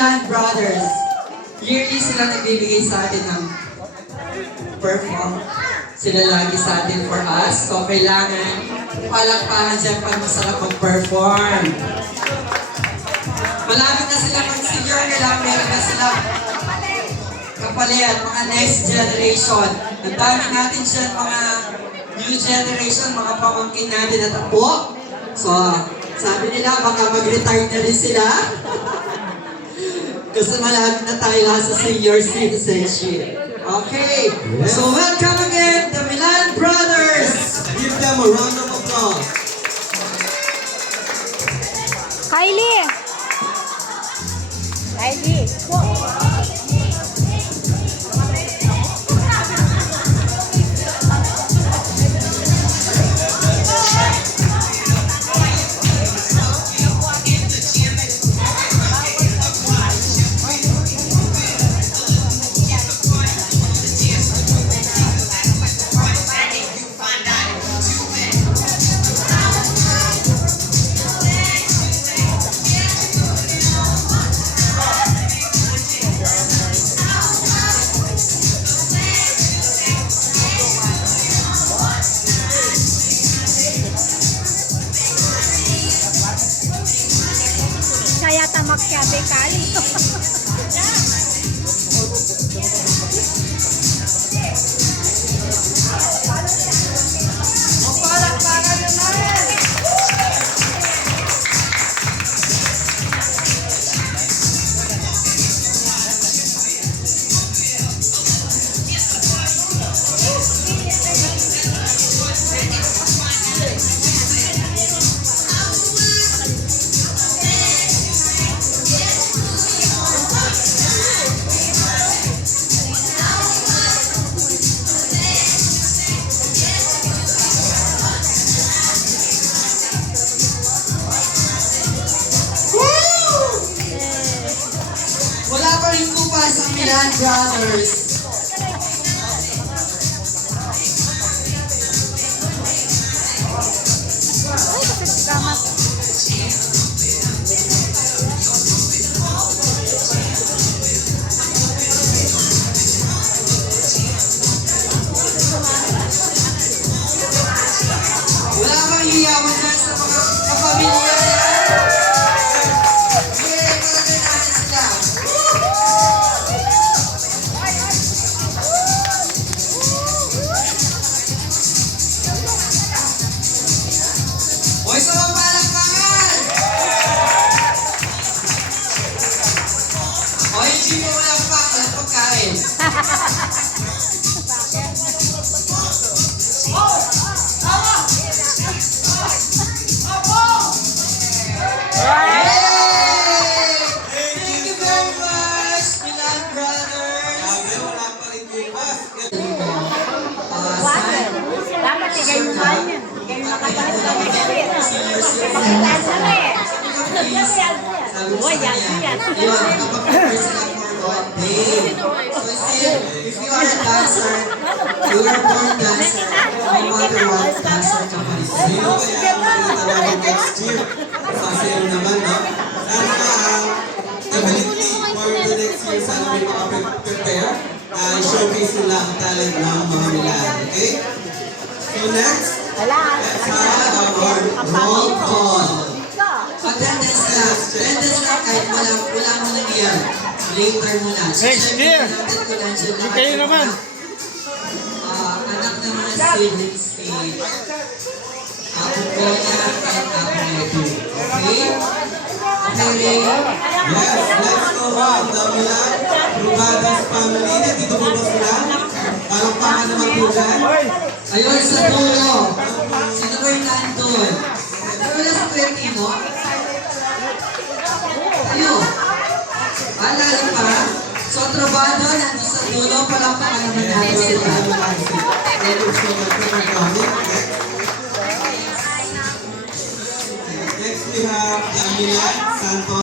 Milan Brothers. Yearly sila nagbibigay sa atin ng perform. Sila lagi sa atin for us. So, kailangan palakpakan dyan pag masarap mag-perform. Malapit na sila mag-senior. Kailangan meron na sila kapalit, mga next generation. Ang dami natin dyan, mga new generation, mga pamangkin natin at apo. So, sabi nila, baka mag-retire na rin sila. Kasi malapit na tayo lahat sa senior citizenship. Okay, so welcome again, the Milan Brothers! Give them a round of applause. Kylie! Kylie! Kaya tamak siya, Bekali. Wala pa rin kupa sa Milan Brothers. Ay, kasi gamas. Wala pang hiyawan dyan sa mga kapamilya yan. Okay, palagay natin sila. O, isa lang palakpakan! O, hindi mo walang pagkain. Thank you very much, Milan Brothers! Sabi, wala pa rin bukas. Dapat tigay mo ba niya? Tigay mo nakapalit ka ng Senior Pakitaan citizen. na eh. Sabi ko sa kanya, yun, kapag-prepare sila for one day. So still, if you are a dancer, you are born dancer, no matter what, dancer ka pa rin. Sino kaya ang makita namin next year? Sasayaw naman, no? Sana, definitely, for the next year, sana may prepare showcase nila ang talent ng mga Milan, okay? So next, Wala. let's have our roll call. Attendance lang, kahit wala mo na yan. Later mo na. Next year. Kayo naman. Anak ng mga siblings ni Ako Konya at Ako Edu. Okay? Okay, Ray? Yes, let's go out. The Milan Rubadas family. Nandito po ba sila? Parang paka naman po dyan. Ayun, sa dulo. Sino ba yung nandun? Wala sa 20 mo? Ayun. Alala pa? So, Trobado, nandun sa dulo. Palakpakan naman natin sila. Thank you so much for coming. Next we have the Milan Santos.